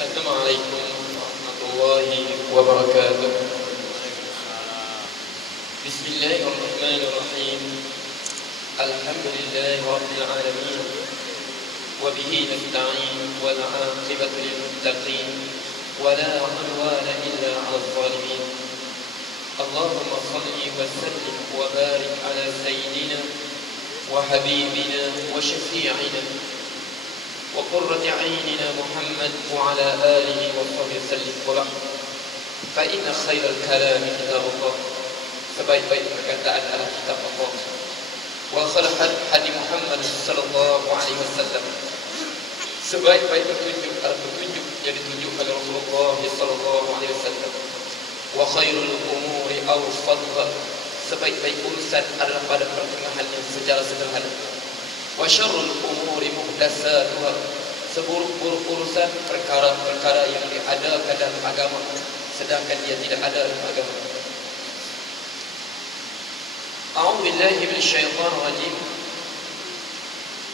السلام عليكم ورحمة الله وبركاته. بسم الله الرحمن الرحيم. الحمد لله رب العالمين وبه نستعين والعاقبة للمتقين ولا عدوان إلا على الظالمين. اللهم صل وسلم وبارك على سيدنا وحبيبنا وشفيعنا وقرة عيننا محمد وعلى آله وصحبه وسلم. وبعد فإن خير الكلام كتاب الله. Sebaik-baik perkataan adalah kitab Allah. Wa khairul hadi Muhammad sallallahu alaihi wasallam. Sebaik-baik petunjuk adalah petunjuk yang ditunjukkan oleh Rasulullah sallallahu alaihi wasallam. Wa khairul umuri awsatuha. Sebaik-baik urusan adalah pada pertengahan yang secara sederhana. Wa syarrul umuri muhdatsatuha. Seburuk-buruk urusan perkara-perkara yang diadakan dalam agama sedangkan dia tidak ada dalam agama. أعوذ بالله من الشيطان الرجيم.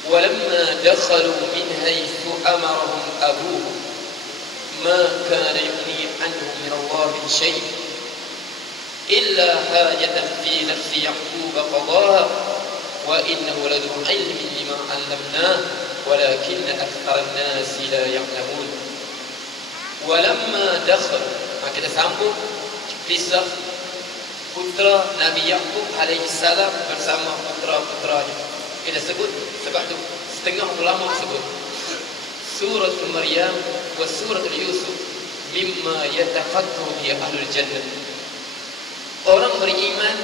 ولما دخلوا من حيث أمرهم أبوهم ما كان يغني عنهم من الله شيء إلا حاجة في نفس يعقوب قضاها وإنه لذو علم لما علمناه ولكن أكثر الناس لا يعلمون. ولما دخلوا kita sambung kisah putra Nabi Yaqub alaihi salam bersama putra-putranya. Kita sebut sebab tu setengah ulama sebut surah Maryam wa surah Yusuf mimma yatafakkaru bi ahlul jannah. Orang beriman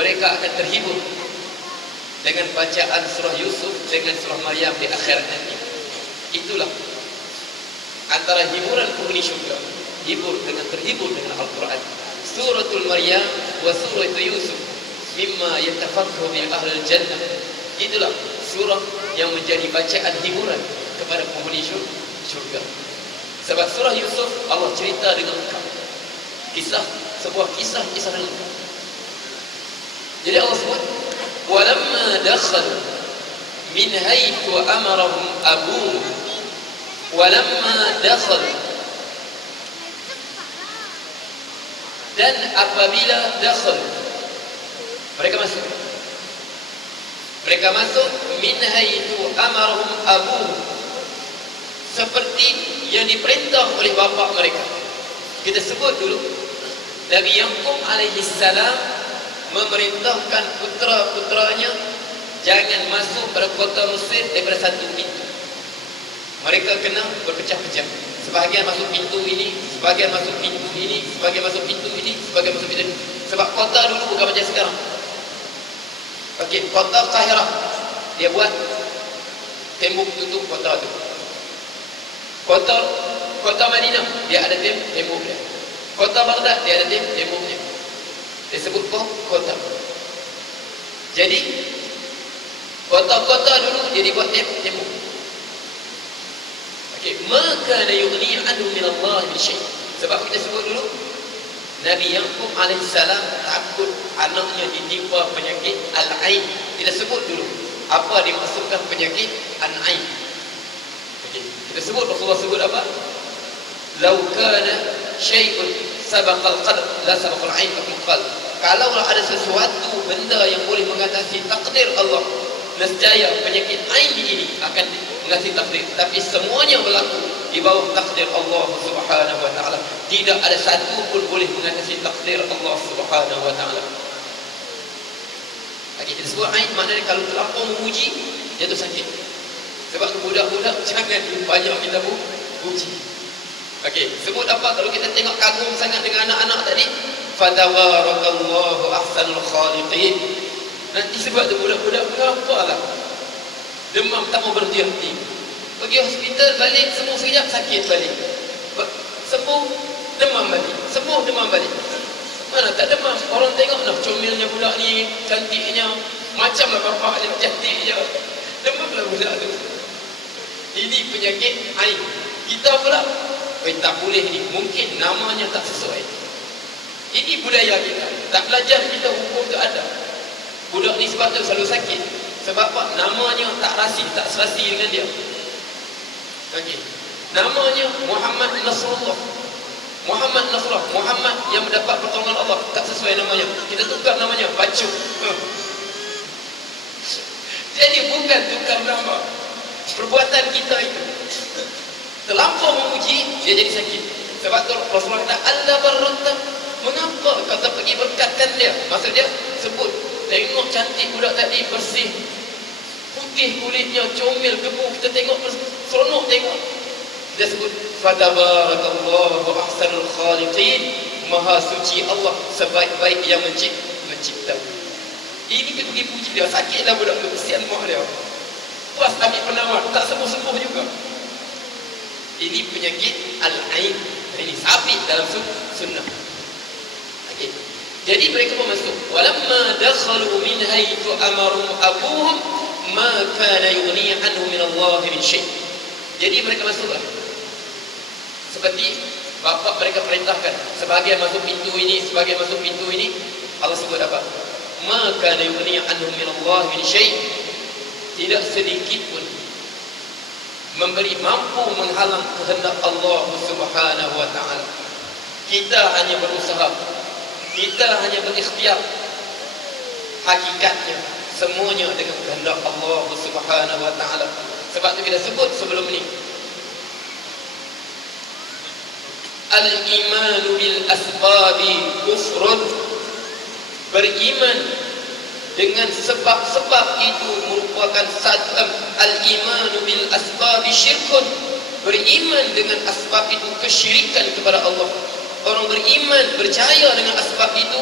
mereka akan terhibur dengan bacaan surah Yusuf dengan surah Maryam di akhirat nanti. Itulah antara hiburan penghuni syurga, terhibur dengan Al-Quran. Suratul Maryam wa surah Yusuf mimma yatafakkaru bi ahlil jannah. Itulah surah yang menjadi bacaan hiburan kepada penghuni syurga. Sebab surah Yusuf Allah cerita dengan lengkap. Sebuah kisah dengan lengkap. Jadi Allah sebut walamma dakhalu min haitsu amarahum abuhum. Walamma dakhalu, dan apabila dakhal mereka masuk min haitsu amarahum abu, seperti yang diperintah oleh bapa mereka. Kita sebut dulu Nabi Yaqub alaihi salam memerintahkan putra-putranya jangan masuk pada kota Mesir daripada satu pintu. Mereka kena berpecah-pecah. Sebahagian masuk pintu ini, sebahagian masuk pintu ini, sebahagian masuk pintu ini, sebahagian masuk pintu ini. Sebab kota dulu bukan macam sekarang. Okey, kota Kahirah dia buat tembok tutup kota tu. Kota Madinah dia ada tembok dia. Kota Baghdad dia ada temboknya. Dia sebut kota. Jadi kota-kota dulu dia dibuat tembok. Maka la yughni anhu min Allah min syai'. Sebab kita sebut dulu Nabi Yaqub alaihi salam takut anaknya ditimpa penyakit al-ain. Kita sebut dulu apa dimaksudkan penyakit al-ain. Kita sebut Rasulullah sebut apa? Lau kana syai'un sabaqal qadar la sabaqal ain faqal. Kalau ada sesuatu benda yang boleh mengatasi takdir Allah, nescaya penyakit ain ini akan mengatasi takdir. Tapi semuanya berlaku di bawah takdir Allah Subhanahu wa taala. Tidak ada satu pun boleh mengatasi takdir Allah Subhanahu wa taala. Lagi kita sebut ain maknanya kalau terlampau memuji jatuh sakit. Sebab tu budak-budak jangan banyak kita puji. Okey, sebut apa kalau kita tengok kagum sangat dengan anak-anak tadi? Fatabarakallahu ahsanul khaliqin. Nanti sebab tu budak-budak mengapalah demam tak mau berhenti. Pergi hospital balik sembuh sekejap sakit balik. Sembuh demam balik. Sembuh demam balik. Mana tak demam? Orang tengok dah comilnya budak ni, cantiknya, macamlah bapak dia cantiknya. Demamlah budak tu. Ini penyakit ain. Kita pula tak boleh ni. Mungkin namanya tak sesuai. Ini budaya kita. Tak belajar kita hukum tu ada. Budak ni sebab tu selalu sakit. Sebab apa? Namanya tak serasi dengan dia. Okey. Namanya Muhammad Nasrullah. Muhammad Nasrullah, Muhammad yang mendapat pertolongan Allah, tak sesuai namanya. Kita tukar namanya Bacu. Jadi bukan tukar nama. Perbuatan kita itu terlampau memuji, dia jadi sakit. Sebab tu Rasulullah kata, Allah berrotak. Mengapa kata pergi berkatkan dia? Maksud dia sebut, tengok cantik budak tadi, bersih, putih kulitnya, comel, gebu. Kita tengok, seronok tengok. Dia sebut, fatabarakallahu ahsanul khaliqin. Maha suci Allah, sebaik-baik yang mencipta. Ini kita pergi puji dia, sakitlah budak tu, kesian mak dia. Puas ambil penawar, tak sembuh-sembuh juga. Ini penyakit al-ain. Ini sabit dalam sunnah. Okay. Jadi mereka pun masuk. Walamma dakhalu min haitsu amarum abuhum ma kana yughni anhu min Allah min syai'. Jadi mereka masuklah. Seperti bapa mereka perintahkan, sebahagian masuk pintu ini, sebahagian masuk pintu ini. Allah sebut apa? Ma kana yughni anhu min Allah min syai'. Tidak sedikit pun memberi mampu menghalang kehendak Allah Subhanahu wa taala. Kita hanya berusaha, kita hanya berikhtiar. Hakikatnya semuanya dengan kehendak Allah Subhanahu wa taala. Sebab itu kita sebut sebelum ini, al-iman bil asbabi kufrun. Beriman dengan sebab-sebab itu merupakan satu. Al-iman bil asbab syirkun. Beriman dengan asbab itu kesyirikan kepada Allah. Orang beriman, percaya dengan asbab itu,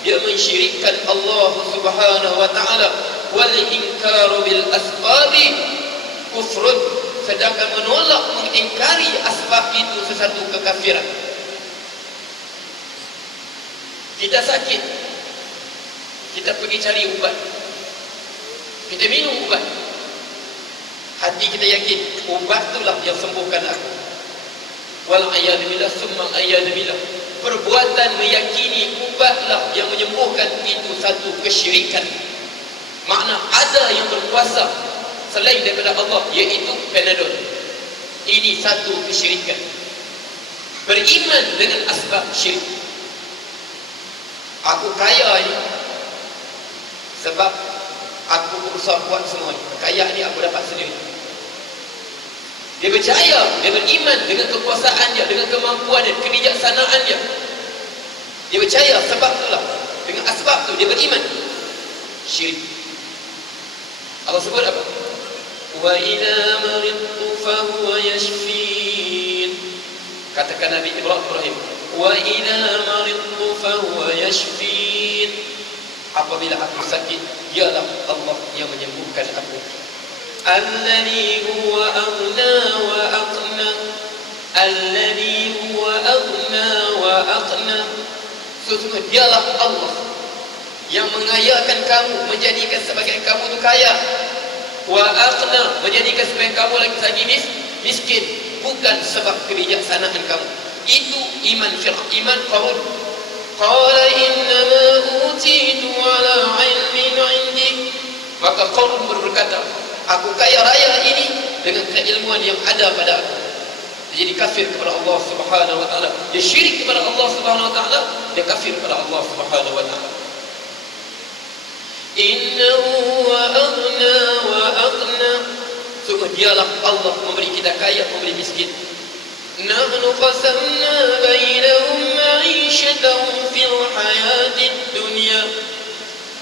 dia mensyirikkan Allah Subhanahu wa taala. Wal inkaru bil asbab kufrun. Sedangkan menolak, mengingkari asbab itu sesuatu kekafiran. Kita sakit, kita pergi cari ubat, kita minum ubat, hati kita yakin ubat itulah yang sembuhkan aku. Wal a'yadzubillah summa a'yadzubillah. Perbuatan meyakini ubatlah yang menyembuhkan itu satu kesyirikan. Makna ada yang berkuasa selain daripada Allah, iaitu Panadol. Ini satu kesyirikan. Beriman dengan asbab syirik. Aku kaya ini sebab aku berusaha buat semua ini. Kaya ni aku dapat sendiri. Dia percaya, dia beriman dengan kekuasaan dia, dengan kemampuan dia, kebijaksanaan dia. Dia percaya sebab itulah, dengan asbab tu dia beriman. Syirik. Allah sebut apa? Wa idza maridtu fa huwa yashfin. Katakan Nabi Ibrahim, wa idza maridtu fa huwa yashfin. Apabila aku sakit, dialah Allah yang menyembuhkan aku. Alladhi huwa aghna wa aqna. Alladhi huwa aghna wa aqna. Sesungguhnya dialah Allah yang mengayakan kamu, menjadikan sebagian kamu itu kaya. Wa aqna, menjadikan sebagian kamu lagi miskin, bukan sebab kebijaksanaan kamu. Itu iman Fir'aun, iman Qarun. Qala innama utitu ala ilmin indi. Maka Qarun berkata, aku kaya raya ini dengan keilmuan yang ada pada aku. Dia jadi kafir kepada Allah Subhanahu wa taala. Dia syirik kepada Allah Subhanahu wa taala, dia kafir kepada Allah Subhanahu wa taala. Innahu wa aghna wa aqna. Sungguh dialah Allah memberi kita kaya, memberi miskin. Nahnu qasamna bainahum ma'ishatahum fil hayatid dunya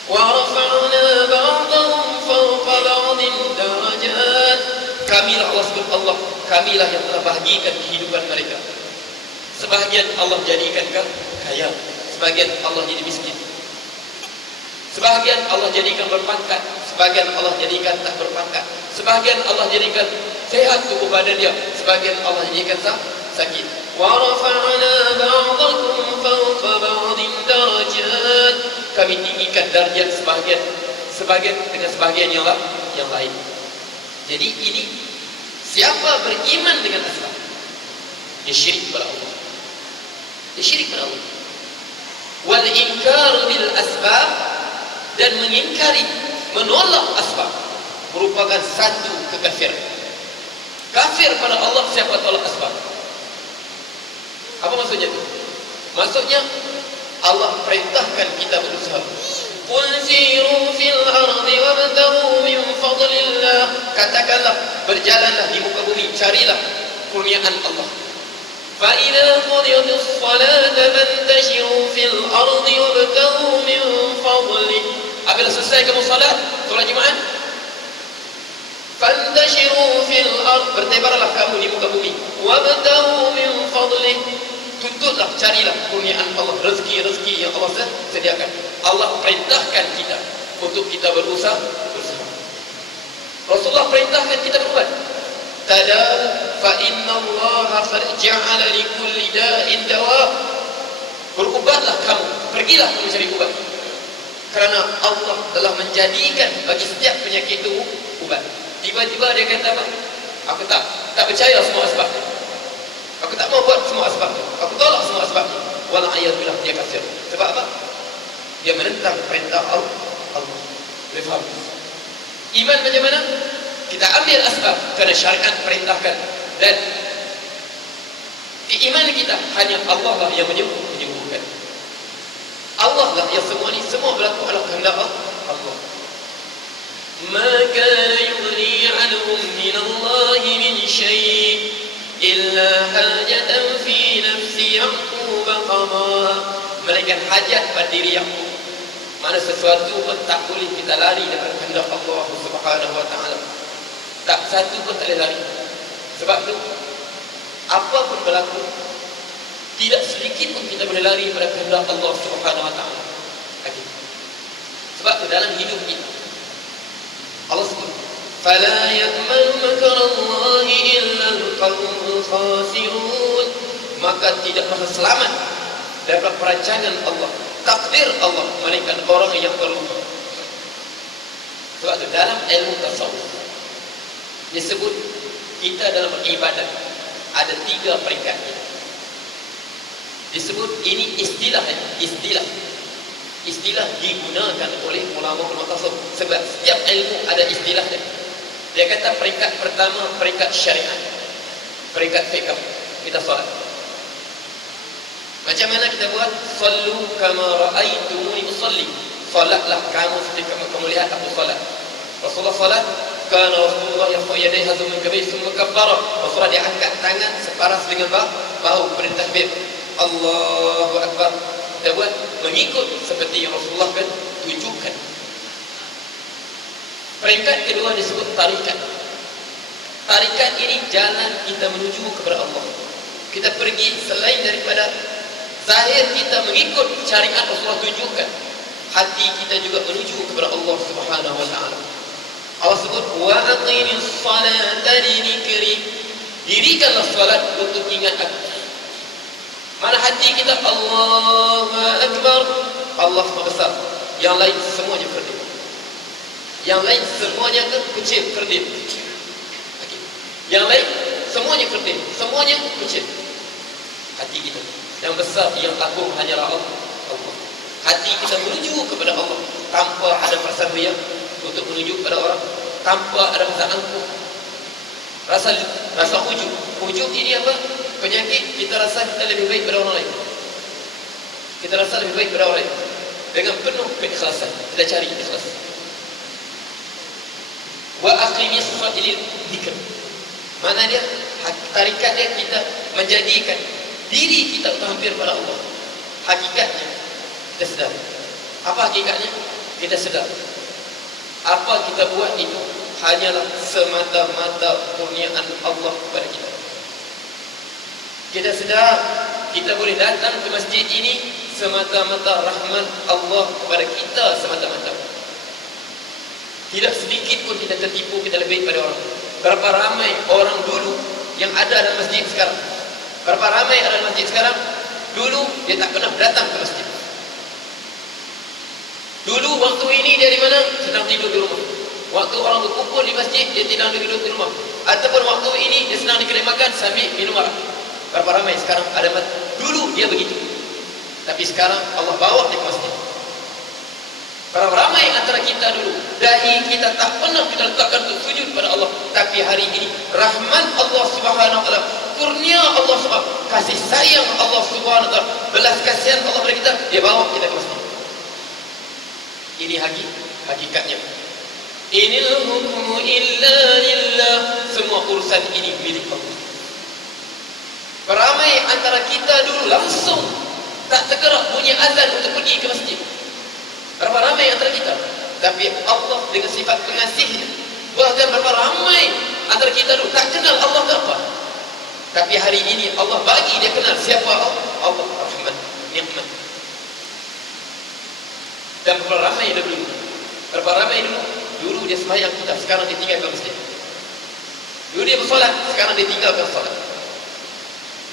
wa rafa'na ba'dahum fawqa ba'din darajat. Kamilah Allah sebut Allah, kamilah yang telah bahagikan kehidupan mereka. Sebahagian Allah jadikan kaya, sebahagian Allah jadi miskin. Sebahagian Allah jadikan berpangkat, sebahagian Allah jadikan tak berpangkat. Sebahagian Allah jadikan sehat tubuh badan dia, sebahagian Allah jadikan sakit. Wa rafa'na ba'dakum fawqa ba'din darajat. Kami tinggikan darjat sebahagian dengan sebahagian yang lain. Jadi ini siapa beriman dengan asbab, dia syirik kepada Allah. Dia syirik kepada Allah. Wal inkar bil asbab, dan mengingkari, menolak asbab, merupakan satu kekafiran. Kafir pada Allah siapa tolak asbab. Apa maksudnya itu? Maksudnya Allah perintahkan kita berusaha. Qul siru fil ardi wabtaghu min fadlillah. Katakanlah, berjalanlah di muka bumi, carilah kurniaan Allah. Fa idza qudiyatis salata fantashiru fil ardi wabtaghu min fadlih. Apabila selesai kamu salat Jumaat, fantashiru fil ard, bertebarlah kamu di muka bumi, wabtaghu min fadlih, tuntutlah, carilah kurniaan Allah, rezeki-rezeki yang Allah sediakan. Allah perintahkan kita untuk kita berusaha. Rasulullah perintahkan kita berubat. Tada fa inna Allah qad ja'ala li kulli da'in dawa. Berubatlah kamu, pergilah kamu cari ubat. Kerana Allah telah menjadikan bagi setiap penyakit itu ubat. Tiba-tiba dia kata apa? Aku tak percaya semua asbab. Aku tak mau buat semua asbab. Aku tolak semua asbab. Wal a'yadzubillah, dia kafir. Sebab apa? Dia menentang perintah Allah. Boleh faham? Iman macam mana? Kita ambil asbab kerana syariat perintahkan, dan iman kita hanya Allah lah yang menyembuhkan. Allah lah yang semua ni semua berlaku adalah kehendak Allah. Ma kana yughni 'anhum min Allah min syai' illa hajatan fi nafsi Yaqub qadaha. Melainkan hajat pada diri Yaqub. Mana sesuatu pun tak boleh kita lari daripada kehendak Allah Subhanahu wa taala. Tak satu pun tak boleh lari. Sebab tu apa pun berlaku, tidak sedikit pun kita boleh lari daripada kehendak Allah Subhanahu wa taala. Sebab tu dalam hidup kita Allah sebut, fala ya'man makarallahi illa al-qaumul khasirun. Maka tidak merasa selamat daripada perancangan Allah, takdir Allah, melainkan orang yang terluka. Sebab itu dalam ilmu tasawuf disebut kita dalam beribadat ada 3 peringkat. Disebut ini istilah digunakan oleh ulama-ulama tasawuf. Sebab setiap ilmu ada istilahnya. Dia kata peringkat pertama peringkat syariat, peringkat fiqh. Kita solat, macam mana kita buat? Sallu kama ra'aitumuni usalli. Salatlah kamu seperti kamu lihat aku salat. Rasulullah salat, kana Rasulullah yarfa'u yadayhi hazuman kabir thumma kabbara. Rasulullah dia angkat tangan separas dengan bahu, perintah takbir, Allahu akbar. Kita buat mengikut seperti yang Rasulullah kan tunjukkan. Peringkat kedua disebut tarikat. Tarikat ini jalan kita menuju kepada Allah. Kita pergi selain daripada zahir kita mengikut syariat Rasulullah tunjukkan, hati kita juga menuju kepada Allah Subhanahu wa taala. Allah sebut wa aqimis salata lidzikri. Dirikanlah salat untuk ingat aku. Mana hati kita Allahu akbar, Allah Maha besar. Yang lain semuanya kerdil. Yang lain semuanya kecil, kerdil. Yang lain semuanya kerdil, semuanya kecil. Hati kita yang besar, yang agung hanyalah Allah. Hati kita menuju kepada Allah tanpa ada perasaan riya untuk menuju kepada orang, tanpa ada perasaan angkuh, rasa ujub. Ujub ini apa? Penyakit kita rasa kita lebih baik daripada orang lain. Kita rasa lebih baik daripada orang lain. Dengan penuh keikhlasan kita cari ikhlas. Wa aqimis salata lidzikr. Mana dia? Tarikat dia kita menjadikan diri kita hampir pada Allah. Hakikatnya kita sedar. Apa hakikatnya? Kita sedar apa kita buat itu hanyalah semata-mata kurniaan Allah kepada kita. Kita sedar kita boleh datang ke masjid ini semata-mata rahmat Allah kepada kita semata-mata. Tidak sedikit pun kita tertipu kita lebih pada orang. Berapa ramai orang dulu yang ada dalam masjid sekarang? Berapa ramai ada dalam masjid sekarang? Dulu dia tak pernah datang ke masjid. Dulu waktu ini dia di mana? Sedang tidur di rumah. Waktu orang berkumpul di masjid, dia sedang tidur di rumah. Ataupun waktu ini dia sedang di kedai makan sambil minum arak. Berapa ramai sekarang ada masjid? Dulu dia begitu. Tapi sekarang Allah bawa dia ke masjid. Para ramai antara kita dulu, dahi kita tak pernah kita letakkan untuk sujud pada Allah. Tapi hari ini, rahmat Allah Subhanahu wa taala, kurnia Allah Subhanahu, kasih sayang Allah Subhanahu wa taala, belas kasihan Allah kepada kita, dia bawa kita ke masjid. Ini hakikatnya. Inil hukmu illa lillah. Semua urusan ini milik Allah. Ramai antara kita dulu langsung tak tergerak bunyi azan untuk pergi ke masjid. Berapa ramai antara kita, tapi Allah dengan sifat pengasihnya, bahkan berapa ramai antara kita dulu tak kenal Allah ke apa, tapi hari ini Allah bagi dia kenal siapa Allah, rahmat, nikmat. Dan berapa ramai dulu dia sembahyang kita, sekarang dia tinggalkan masjid. Dulu dia bersolat, sekarang dia tinggalkan solat.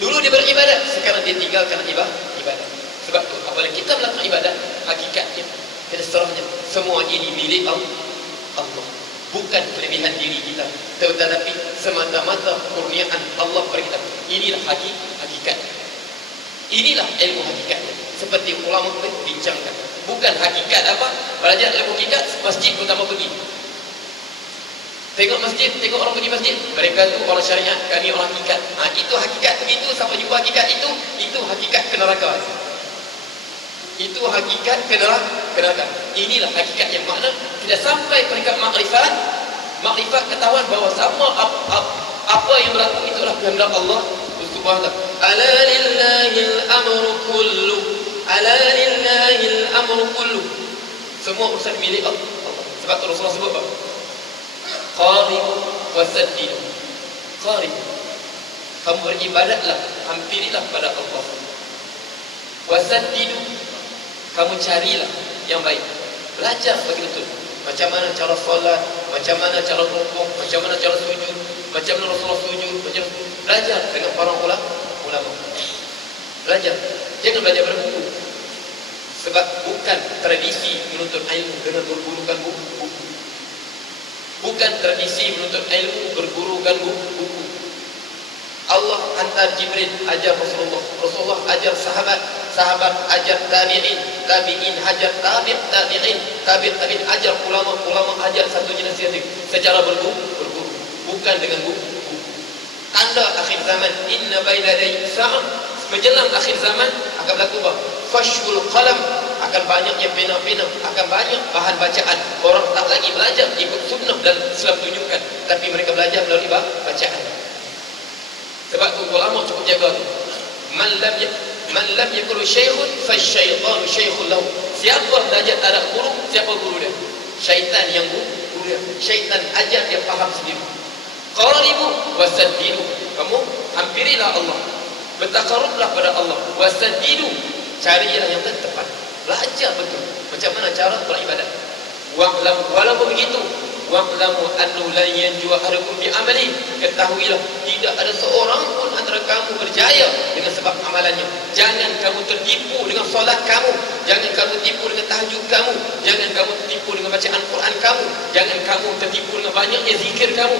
Dulu dia beribadat, sekarang dia tinggalkan ibadat. Sebab tu apabila kita melakukan ibadat, hakikatnya keserahnya semua ini milik Allah, bukan kelebihan diri kita, tetapi semata-mata kurniaan Allah kepada kita. Inilah hakikat. Inilah ilmu hakikatnya. Seperti ulama bincangkan, bukan hakikat apa? Belajar ilmu hakikat, masjid pertama pergi. Tengok masjid, tengok orang pergi masjid, mereka tu orang syariat, kami orang hakikat. Itu hakikat begitu, sampai jumpa hakikat itu hakikat ke neraka. Itu hakikat ke neraka. Inilah hakikat yang makna tidak sampai peringkat makrifat ketahuan bahawa sama apa yang berlaku itulah kehendak Allah Subhanahu wa taala. Ala lillahil amru kullu. Ala lillahil amru kullu. Semua urusan milik Allah. Sebab tu Rasulullah sebut apa? Qarib wa saddid. Qarib. Kamu beribadatlah, hampirilah pada Allah. Wa saddid. Kamu carilah yang baik. Belajar bagi betul. Macam mana cara solat, macam mana cara rukuk, macam mana cara sujud, macam mana Rasulullah sujud, belajar dengan para ulama. Belajar. Jangan belajar pada buku. Sebab bukan tradisi menuntut ilmu dengan bergurukan buku. Bukan tradisi menuntut ilmu bergurukan buku. Allah hantar Jibril ajar Rasulullah ajar sahabat ajar tabi'in ajar tabi'in ajar ulama ajar satu generasi secara berguru, bukan dengan buku. Tanda akhir zaman, inna baina yaday sa'ah, menjelang akhir zaman akan berlaku fashul qalam, akan banyaknya pena-pena, akan banyak bahan bacaan. Orang tak lagi belajar ikut sunnah dan Islam tunjukkan, tapi mereka belajar melalui bacaan. Sebab tu ulama cukup jaga tu. Man lam yakul syaikhun fasyaitanu syaikhun lahu. Siapa belajar tak ada guru, siapa guru dia? Syaitan yang guru dia. Syaitan ajar dia faham sendiri. Qaribu wasaddidu. Kamu hampirilah Allah. Bertakarublah pada Allah. Wasaddidu. Carilah yang tepat. Belajar betul macam mana cara beribadat. Walaupun begitu, wa'lamu annahu la yanju ahadukum bi amali. Ketahuilah tidak ada seorang pun antara kamu berjaya dengan sebab amalannya. Jangan kamu tertipu dengan solat kamu, jangan kamu tertipu dengan tahajud kamu, jangan kamu tertipu dengan bacaan Quran kamu, jangan kamu tertipu dengan banyaknya zikir kamu,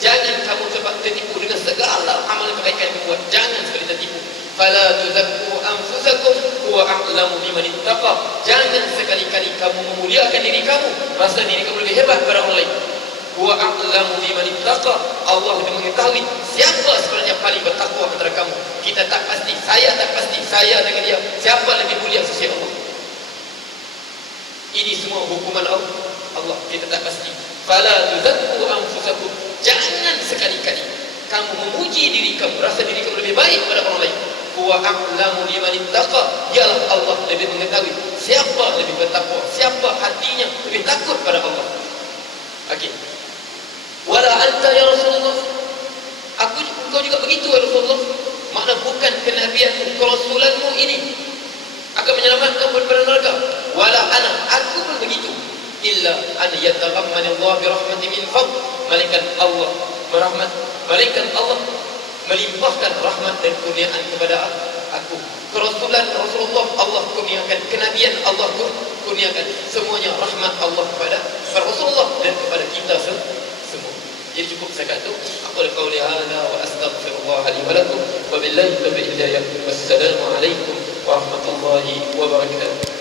jangan kamu tertipu dengan segala amalan kebaikan yang kamu buat. Jangan sekali tertipu. Fala tuzakku anfusakum huwa a'lamu biman ittaqa. Jangan sekali-kali kamu memuliakan diri kamu, rasa diri kamu lebih hebat daripada orang lain. Huwa a'lamu biman ittaqa. Allah lebih mengetahui siapa sebenarnya paling bertakwa antara kamu. Kita tak pasti, saya tak pasti, saya dengan dia, siapa lebih mulia sisi Allah. Ini semua hukuman Allah, kita tak pasti. Fala tuzakku anfusakum. Jangan sekali-kali kamu memuji diri kamu, rasa diri kamu lebih baik daripada orang lain. Huwa a'lamu liman ittaqa. Dialah Allah lebih mengetahui siapa lebih bertakwa, siapa hatinya lebih takut pada Allah. Okey. Wala anta ya Rasulullah. Engkau juga begitu ya Rasulullah. Makna bukan kenabianmu, kerasulanmu ini akan menyelamatkan daripada neraka. Wala ana, aku pun begitu. Illa an yataghammani Allah bi rahmatin min fadl. Malaikat Allah melimpahkan rahmat dan kurniaan kepada aku. Kerasulan Rasulullah Allah kurniakan, kenabian Allah kurniakan, semuanya rahmat Allah kepada Rasulullah dan kepada kita semua. Jadi cukup setakat itu. Aku qauli hadza wa astaghfirullah li wa lakum wa billahi taufiq hidayah. Wassalamu alaikum warahmatullahi wabarakatuh.